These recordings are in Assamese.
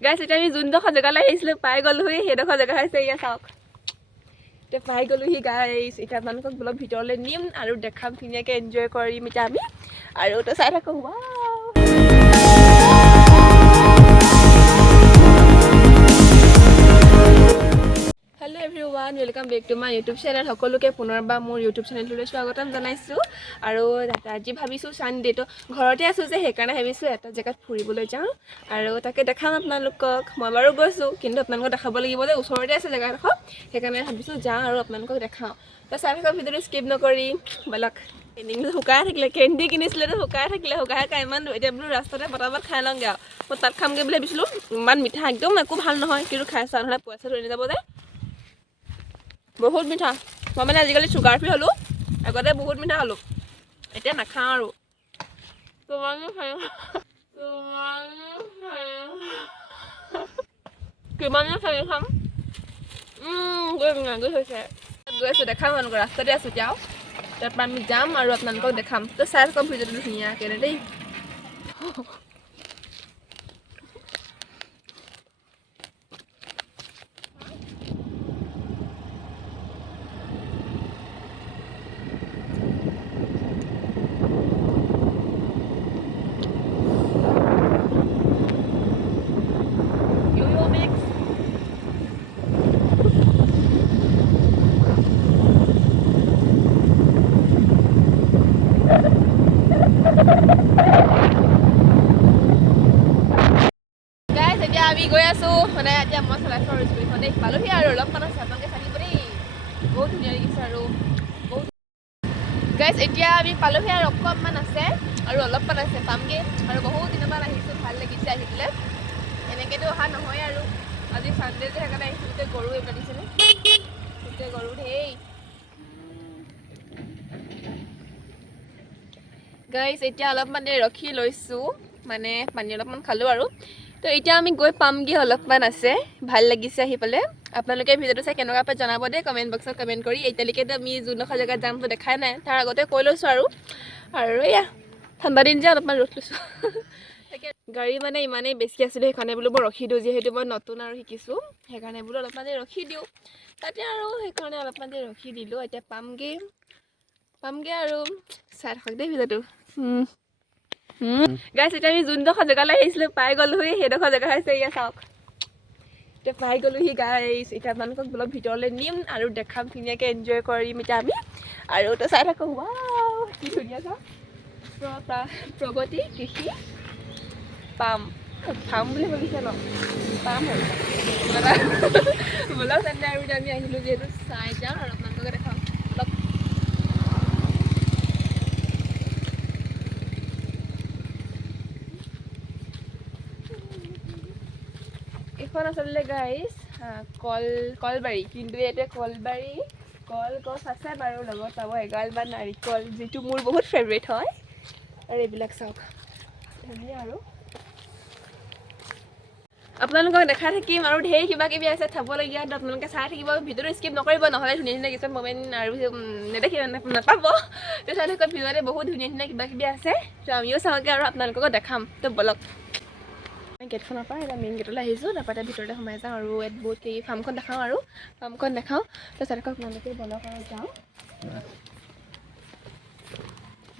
গাইছ এতিয়া আমি যোনডোখৰ জেগালৈ আহিছিলোঁ পাই গ'লোহি সেইডোখৰ জেগা হৈছে এয়া চাওক এতিয়া পাই গ'লোহি গাইছ এতিয়া আপোনালোকক অলপ ভিতৰলৈ নিম আৰু দেখাম ধুনীয়াকৈ এনজয় কৰিম এতিয়া আমি আৰু তো চাই থাকোঁ hello' everyone welcome back to my YouTube channel সকলোকে পুনৰবাৰ মোৰ ইউটিউব চেনেলটোলৈ স্বাগতম জনাইছোঁ আৰু আজি ভাবিছোঁ ছানডে তো ঘৰতে আছোঁ যে সেইকাৰণে ভাবিছোঁ এটা জেগাত ফুৰিবলৈ যাওঁ আৰু তাকে দেখাম আপোনালোকক মই বাৰু গৈছোঁ কিন্তু আপোনালোকক দেখাব লাগিব যে ওচৰতে আছে জেগাডোখৰ সেইকাৰণে ভাবিছোঁ যাওঁ আৰু আপোনালোকক দেখাওঁ তো চাই থাকক ভিডিঅ'টো স্কিপ নকৰি ব'লক কেণ্ডিংটো শুকাই থাকিলে কেণ্ডি কিনিছিলেতো শুকাই থাকিলে শুকাই খাই ইমান এতিয়া বোলো ৰাস্তাতে পটাপট খাই লওঁগৈ আৰু মই তাত খামগৈ বুলি ভাবিছিলোঁ ইমান মিঠা একদম একো ভাল নহয় কিন্তু খাই চাওঁ নহ'লে পইচা ধৰি যাব যে বহুত মিঠা মই মানে আজিকালি চুগাৰ ফ্ৰী হ'লোঁ আগতে বহুত মিঠা হ'লোঁ এতিয়া নাখাওঁ আৰু কিমানো খাই খাম গৈ হৈছে গৈ আছোঁ দেখাম আপোনালোকক ৰাস্তাতে আছোঁ এতিয়াও তাৰপৰা আমি যাম আৰু আপোনালোকক দেখাম তো চাই থাকক ভিডিঅ'টো ধুনীয়াকৈ দেই আমি গৈ আছোঁ মানে এতিয়া মই চলাইছোঁ আৰু স্কুলখন দেই পালোহি আৰু অলপমান আছে আপোনালোকে চাই দিব দেই বহুত ধুনীয়া লাগিছে আৰু বহুত গাইজ এতিয়া আমি পালোহি আৰু অকণমান আছে আৰু অলপমান আছে পামগৈ আৰু বহুত দিনৰ পৰা আহিছোঁ ভাল লাগিছে আহি পেলাই এনেকৈতো অহা নহয় আৰু আজি ছানডে যে সেইকাৰণে আহিছোঁ গোটেই গৰু এইবিলাক দিছেনে গোটেই গৰু ধেই গাইজ এতিয়া অলপমান ৰখি লৈছোঁ মানে পানী অলপমান খালোঁ আৰু তো এতিয়া আমি গৈ পামগৈ অলপমান আছে ভাল লাগিছে আহি পেলাই আপোনালোকে ভিডিঅ'টো চাই কেনেকুৱা পাই জনাব দেই কমেণ্ট বক্সত কমেণ্ট কৰি এতিয়ালৈকেতো আমি যোনডোখৰ জেগাত যামতো দেখাই নাই তাৰ আগতে কৈ লৈছোঁ আৰু এয়া ঠাণ্ডা দিন যে অলপমান ৰখি লৈছোঁ তাকে গাড়ী মানে ইমানেই বেছি আছিলে সেইকাৰণে বোলো মই ৰখি দিওঁ যিহেতু মই নতুন আৰু শিকিছোঁ সেইকাৰণে বোলো অলপমান ৰখি দিওঁ তাতে আৰু সেইকাৰণে অলপমান ৰখি দিলোঁ এতিয়া পামগৈ আৰু চাই থাকক দেই ভিডিঅ'টো গাইছ এতিয়া আমি যোনডোখৰ জেগালৈ আহিছিলোঁ পাই গ'লোহি সেইডোখৰ জেগা হৈছে এয়া চাওক এতিয়া পাই গ'লোহি গাইছ এতিয়া আপোনালোকক অলপ ভিতৰলৈ নিম আৰু দেখাম ধুনীয়াকৈ এনজয় কৰিম এতিয়া আমি আৰু তো চাই থাকোঁ কি ধুনীয়া চাওক প্ৰগতি কৃষি পাম বুলি ভাবিছে ন পাম হ'ল ব'লক তেন্তে আৰু এতিয়া আমি আহিলোঁ যিহেতু চাই যাওঁ আৰু আপোনালোকে দেখাম অলপ এইখন আচলতে গাইছ কলবাৰী কিন্তু ইয়াতে কলবাৰী কলগছ আছে বাৰু লগত পাব এগাল বা নাৰিকল যিটো মোৰ বহুত ফেভৰেট হয় আৰু এইবিলাক চাওক ধুনীয়া আৰু আপোনালোকক দেখাই থাকিম আৰু ঢেৰ কিবা কিবি আছে চাবলগীয়া আপোনালোকে চাই থাকিব ভিডিঅ'টো স্কিপ নকৰিব নহ'লে ধুনীয়া ধুনীয়া কিছুমান মমেণ্ট আৰু নেদেখি নাপাব তো চাই থাকক ভিডিঅ'তে বহুত ধুনীয়া ধুনীয়া কিবা কিবি আছে তো আমিও চাওঁগৈ আৰু আপোনালোকক দেখাম তো ব'লক গেটখনৰ পৰা এতিয়া মেইন গেটলৈ আহিছোঁ তাৰপৰা ভিতৰতে সোমাই যাওঁ আৰু ইয়াত বহুত ফাৰ্মখন দেখাওঁ আৰু ফাৰ্মখন দেখাওঁ তো চাই থাকক আপোনালোকে ব'লক আৰু যাওঁ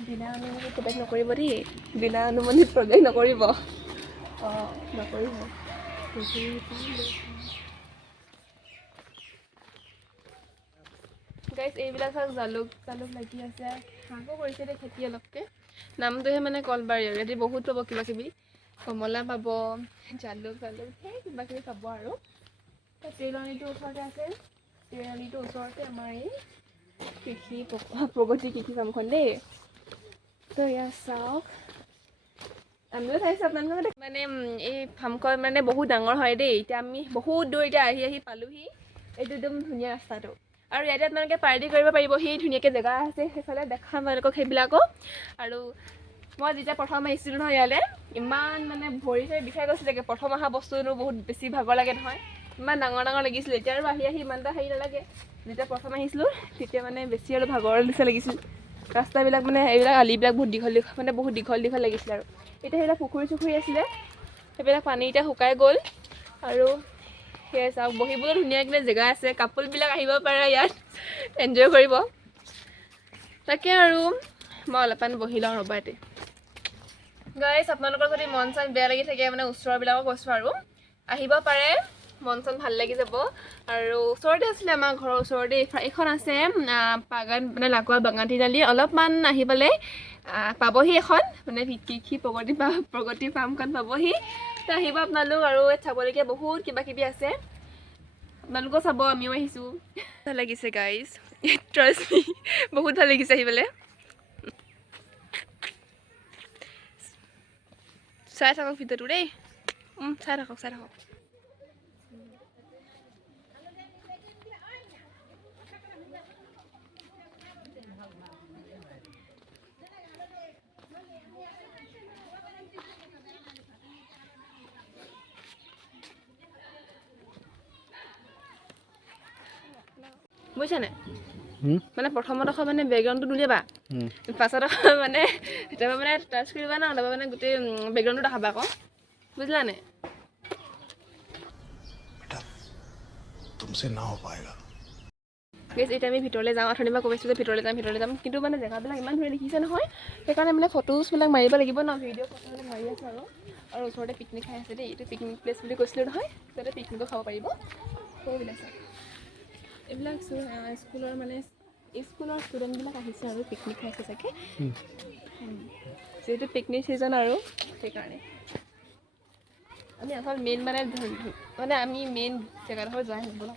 বিনা অনুমতিত প্ৰৱেশ নকৰিব দেই বিনা অনুমতিত প্ৰৱেশ নকৰিব নকৰিব গাইছ এইবিলাক চাওক জালুক লাগি আছে হাঁহো কৰিছে দেই খেতি অলপকৈ নামটোহে মানে কলবাৰী আৰু ইয়াতে বহুত পাব কিবা কিবি কমলা পাব জালুক সেই কিবা কিবি পাব আৰু তেৰণিটোৰ ওচৰতে আছে তেৰণিটোৰ ওচৰতে আমাৰ এই কৃষি প্ৰগতি কৃষি ফাৰ্মখন দেই তো ইয়াত চাওক আমিও চাইছোঁ আপোনালোকে মানে এই ফাৰ্মখন মানে বহুত ডাঙৰ হয় দেই এতিয়া আমি বহুত দূৰ এতিয়া আহি পালোহি এইটো একদম ধুনীয়া ৰাস্তাটো আৰু ইয়াতে আপোনালোকে পাৰ্টি কৰিব পাৰিব সেই ধুনীয়াকৈ জেগা আছে সেইফালে দেখাম আপোনালোকক সেইবিলাকো আৰু মই যেতিয়া প্ৰথম আহিছিলোঁ নহয় ইয়ালৈ ইমান মানে ভৰি চৰি বিষাই গৈছিলেগৈ প্ৰথম অহা বস্তুটো বহুত বেছি ভাগৰ লাগে নহয় ইমান ডাঙৰ লাগিছিলে এতিয়া আৰু আহি ইমান এটা হেৰি নালাগে যেতিয়া প্ৰথম আহিছিলোঁ তেতিয়া মানে বেছি আৰু ভাগৰ নিচিনা লাগিছিল ৰাস্তাবিলাক মানে এইবিলাক আলিবিলাক বহুত দীঘল লাগিছিলে আৰু এতিয়া সেইবিলাক পুখুৰী চুখুৰী আছিলে সেইবিলাক পানী এতিয়া শুকাই গ'ল আৰু সেয়ে চাওক বহিবলৈ ধুনীয়াকৈ জেগা আছে, কাপোৰবিলাক আহিব পাৰে ইয়াত এনজয় কৰিব। তাকে আৰু মই অলপমান বহি লওঁ ৰ'বা ইয়াতে। গাইজ আপোনালোকৰ যদি মন চন বেয়া লাগি থাকে মানে ওচৰবিলাকক কৈছোঁ আৰু আহিব পাৰে, মন চন ভাল লাগি যাব। আৰু ওচৰতে আছিলে আমাৰ ঘৰৰ ওচৰতে এইখন আছে বাগান মানে লাকুৱা বাগান তিনিআলি অলপমান আহি পেলাই পাবহি এখন মানে কৃষি প্ৰগতি ফাৰ্মখন পাবহি। তো আহিব আপোনালোক। আৰু ইয়াত চাবলগীয়া বহুত কিবা কিবি আছে, আপোনালোকেও চাব, আমিও আহিছোঁ। ভাল লাগিছে গাইজ, ট্ৰাষ্ট মি, বহুত ভাল লাগিছে আহি পেলাই। চাই থাকক ভিডিঅ'টো দেই, চাই থাকক। বুজিছানে? মানে প্ৰথমত মানে বেকগ্ৰাউণ্ডটো উলিয়াবা, পাছত মানে তাৰপৰা মানে টাচ কৰিবা ন, তাৰপৰা মানে গোটেই বেকগ্ৰাউণ্ডটো দেখাবা আকৌ, বুজিলানে? तुमसे ना हो पाएगा। এতিয়া আমি ভিতৰলৈ যাওঁ, অথনিৰ পৰা কৈছোঁ যে ভিতৰলৈ যাম, কিন্তু মানে জেগাবিলাক ইমান ধুনীয়া দেখিছে নহয়, সেইকাৰণে মানে ফটোজবিলাক মাৰিব লাগিব ন, ভিডিঅ' ফটোবিলাক মাৰি আছোঁ আৰু ওচৰতে পিকনিক খাই আছে দেই, এইটো পিকনিক প্লেচ বুলি কৈছিলোঁ নহয়, তাতে পিকনিকো খাব পাৰিব। সেইবিলাক এইবিলাক স্কুলৰ মানে স্কুলৰ ষ্টুডেণ্টবিলাক আহিছে আৰু পিকনিক খাইছে চাগে, যিহেতু পিকনিক ছিজন আৰু সেইকাৰণে আমি অকল মেইন মানে আমি মেইন জেগাডোখৰ যোৱাই আহিব ন।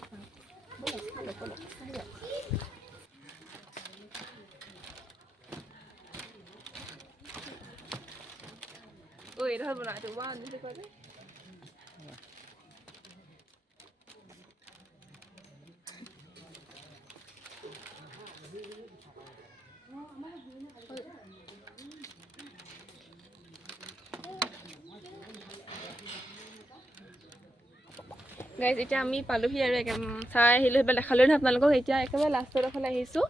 এইডোখৰ বনাইছো গাইজ। এতিয়া আমি পালোহি আৰু চাই আহিলোঁ, সেইবিলাক দেখালোঁ নহয় আপোনালোকক। এতিয়া একেবাৰে লাষ্টৰ ফালে আহিছোঁ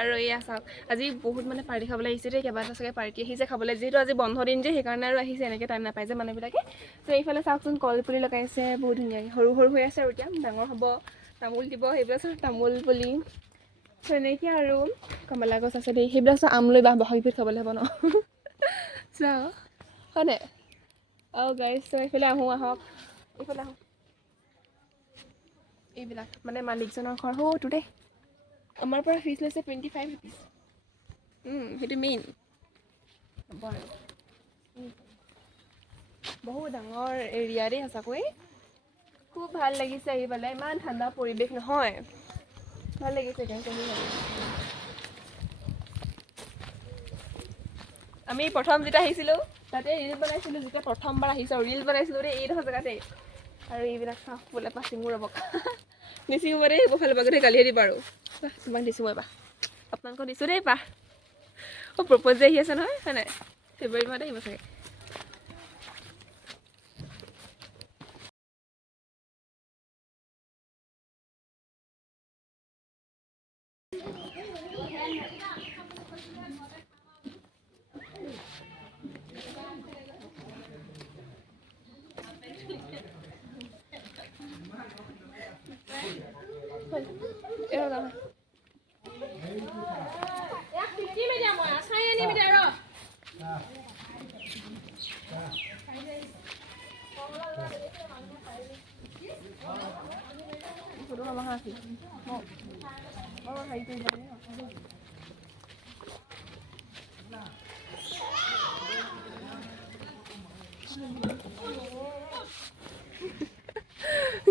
আৰু এয়া চাওক, আজি বহুত মানে পাৰ্টি খাবলৈ আহিছে দেই, কেইবাটা চাগে পাৰ্টি আহিছে খাবলৈ, যিহেতু আজি বন্ধ দিন যে সেইকাৰণে আৰু আহিছে, এনেকৈ টাইম নাপায় যে মানুহবিলাকে। তো এইফালে চাওকচোন কলপুলি লগাইছে বহুত ধুনীয়াকৈ, সৰু হৈ আছে আৰু এতিয়া ডাঙৰ হ'ব, তামোল দিব, সেইবিলাক চব তামোল পুলি। তো এনেকৈ আৰু কমলা গছ আছে দেই, সেইবিলাক চব আমলৈ বহাগ বিহুত খাবলৈ হ'ব ন, চাওঁ হয়নে? গাইজ তো এইফালে আহক, এইফালে আহক। এইবিলাক মানে মালিকজনৰ ঘৰ হয়তো দেই, আমাৰ পৰা ফিজ লৈছে 25 ৰুপিজ, সেইটো মেইন বাৰু। বহুত ডাঙৰ এৰিয়া দেই সঁচাকৈ, খুব ভাল লাগিছে আহি পেলাই, ইমান ঠাণ্ডা পৰিৱেশ নহয়, ভাল লাগিছে। আমি প্ৰথম যেতিয়া আহিছিলোঁ তাতে ৰিল বনাইছিলোঁ, যেতিয়া প্ৰথমবাৰ আহিছোঁ ৰিল বনাইছিলোঁ দেই এইডোখৰ জেগাতে। আৰু এইবিলাক চাওক বোলে পাচিঙো ৰ'বক নিচিঙিব দেই, সেইবোৰ ফালৰ পৰা গোটেই গালিয়ে দিবা আৰু তোমাক দিছোঁ মই এবাৰ, আপোনালোকক দিছোঁ দেই পা। প্ৰপ'জ যে আহি আছে নহয়, হয় নাই? ফেব্ৰুৱাৰী মাহত আহিব চাগে।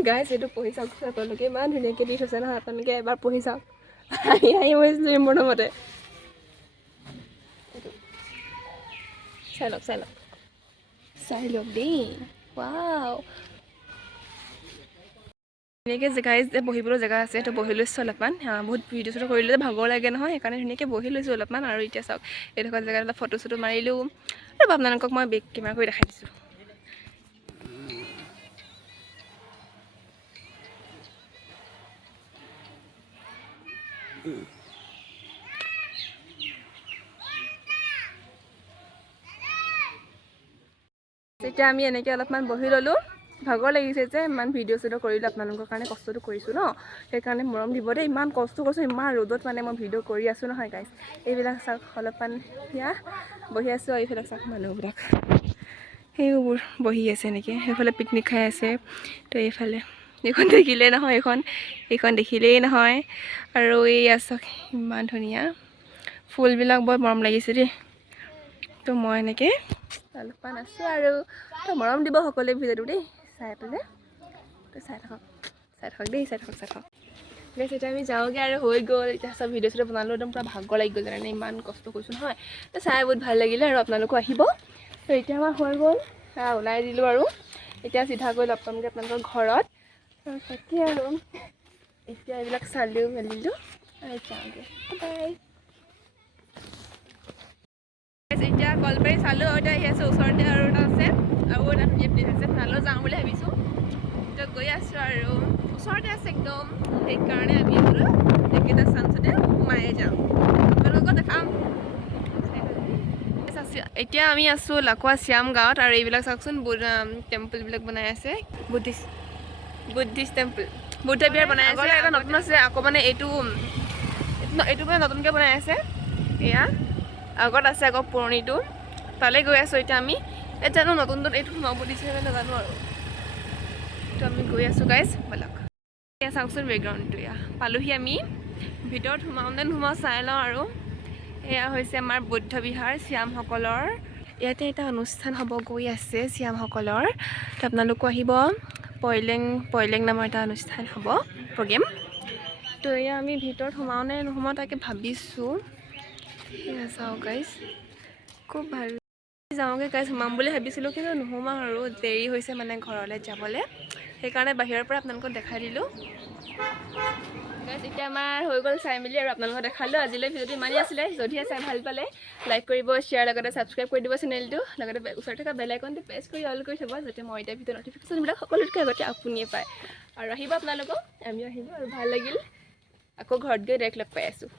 গাইজ এইটো পঢ়ি চাওক, আপোনালোকে ইমান ধুনীয়াকৈ দি থৈছে নহয়, আপোনালোকে এবাৰ পঢ়ি চাওক। হাঁহি হৈছিলোঁ প্ৰথমতে, চাই লওক দেই, ৱাও ধুনীয়াকৈ গাইজ যে বহিবলৈ জেগা আছে, সেইটো বহি লৈছোঁ অলপমান, বহুত ভিডিঅ' চিডিঅ' কৰিলোঁ যে ভাগৰ লাগে নহয়, সেইকাৰণে ধুনীয়াকৈ বহি লৈছোঁ অলপমান। আৰু এতিয়া চাওক এইডোখৰ জেগাত অলপ ফটো চটো মাৰিলোঁ, আৰু আপোনালোকক মই বেক কেমেৰা কৰি দেখাই দিছোঁ। এতিয়া আমি এনেকৈ অলপমান বহি ল'লোঁ, ভাগৰ লাগিছে যে ইমান ভিডিঅ' চিডিঅ' কৰিলোঁ আপোনালোকৰ কাৰণে কষ্টটো কৰিছোঁ ন সেইকাৰণে মৰম দিব দেই ইমান কষ্ট কৰিছোঁ ইমান ৰ'দত মানে মই ভিডিঅ' কৰি আছোঁ নহয় গাইছ এইবিলাক চাওক অলপমান সেয়া বহি আছোঁ আৰু এইবিলাক চাওক মানুহবিলাক সেইবোৰ বহি আছে এনেকৈ সেইফালে পিকনিক খাই আছে তো এইফালে এইখন দেখিলেই নহয় এইখন দেখিলেই নহয় আৰু এই চাওক ইমান ধুনীয়া ফুলবিলাক বৰ মৰম লাগিছে দেই তো মই এনেকৈ অলপমান আছোঁ আৰু তো মৰম দিব সকলোৱে ভিডিঅ'টো দেই চাই পেলাই তো চাই থাকক দেই চাই থাকক গেছ এতিয়া আমি যাওঁগৈ আৰু হৈ গ'ল এতিয়া চব ভিডিঅ' চিডিঅ' বনালোঁ একদম পূৰা ভাগৰ লাগি গ'ল জানে ইমান কষ্ট কৰিছোঁ নহয় তো চাই বহুত ভাল লাগিলে আৰু আপোনালোকো আহিব তো এতিয়া আমাৰ হৈ গ'ল ওলাই দিলোঁ আৰু এতিয়া চিধা গৈ লগ পামগৈ আপোনালোকৰ ঘৰত তাকে আৰু এতিয়া এইবিলাক চালোঁ মেলিলোঁ আৰু যাওঁগৈ বাই এতিয়া কলবাৰী চালোঁ আৰু এতিয়া আহি আছোঁ ওচৰতে আৰু এটা আছে আৰু এটা ধুনীয়া প্লেচ আছে তালৈ যাওঁ বুলি ভাবিছোঁ এতিয়া গৈ আছোঁ আৰু ওচৰতে আছে একদম সেইকাৰণে আমি বোলো একেটা চান্সতে সোমায়ে যাওঁ আপোনালোকক দেখাম এতিয়া আমি আছোঁ লাকুৱা শ্যাম গাঁৱত আৰু এইবিলাক চাওকচোন টেম্পলবিলাক বনাই আছে বুদ্ধিষ্ট টেম্পল বুদ্ধ বিহাৰ বনাই আছে এটা নতুন আছে আকৌ মানে এইটো মানে নতুনকৈ বনাই আছে এয়া আগত আছে আকৌ পুৰণিটো তালৈ গৈ আছোঁ এতিয়া আমি জানো নতুনটোত এইটো সোমাব দিছে নাজানো আৰু তো আমি গৈ আছোঁ গাইজ ব'লক এয়া চাওকচোন বেকগ্ৰাউণ্ডটো এয়া পালোহি আমি ভিতৰত সোমাওঁ নে নোসোমাওঁ চাই লওঁ আৰু এয়া হৈছে আমাৰ বৌদ্ধ বিহাৰ শ্যামসকলৰ ইয়াতে এটা অনুষ্ঠান হ'ব গৈ আছে শ্যামসকলৰ তো আপোনালোকো আহিব পইলেং নামৰ এটা অনুষ্ঠান হ'ব প্ৰগ্ৰেম তো এয়া আমি ভিতৰত সোমাওঁ নে নোসোমাওঁ তাকে ভাবিছোঁ এয়া চাওক গাইজ খুব ভাল যাওঁগৈ গাইজ সোমাম বুলি ভাবিছিলোঁ কিন্তু নোসোমাওঁ আৰু দেৰি হৈছে মানে ঘৰলৈ যাবলৈ সেইকাৰণে বাহিৰৰ পৰা আপোনালোকক দেখাই দিলোঁ গাইজ এতিয়া আমাৰ হৈ গ'ল চাই মেলি আৰু আপোনালোকক দেখালোঁ আজিলৈ ভিডিঅ'টো ইমানেই আছিলে যদিহে চাই ভাল পালে লাইক কৰিব শ্বেয়াৰ লগতে ছাবস্ক্ৰাইব কৰি দিব চেনেলটো লগতে ওচৰত থকা বেল আইকনটো প্ৰেছ কৰি অল কৰি থ'ব যাতে মই এতিয়া ভিডিঅ' নটিফিকেশ্যনবিলাক সকলোতকৈ আগতে আপুনিয়ে পায় আৰু আহিব আপোনালোকক আমিও আহিব আৰু ভাল লাগিল আকৌ ঘৰত গৈ ডাইৰেক্ট লগ পাই আছোঁ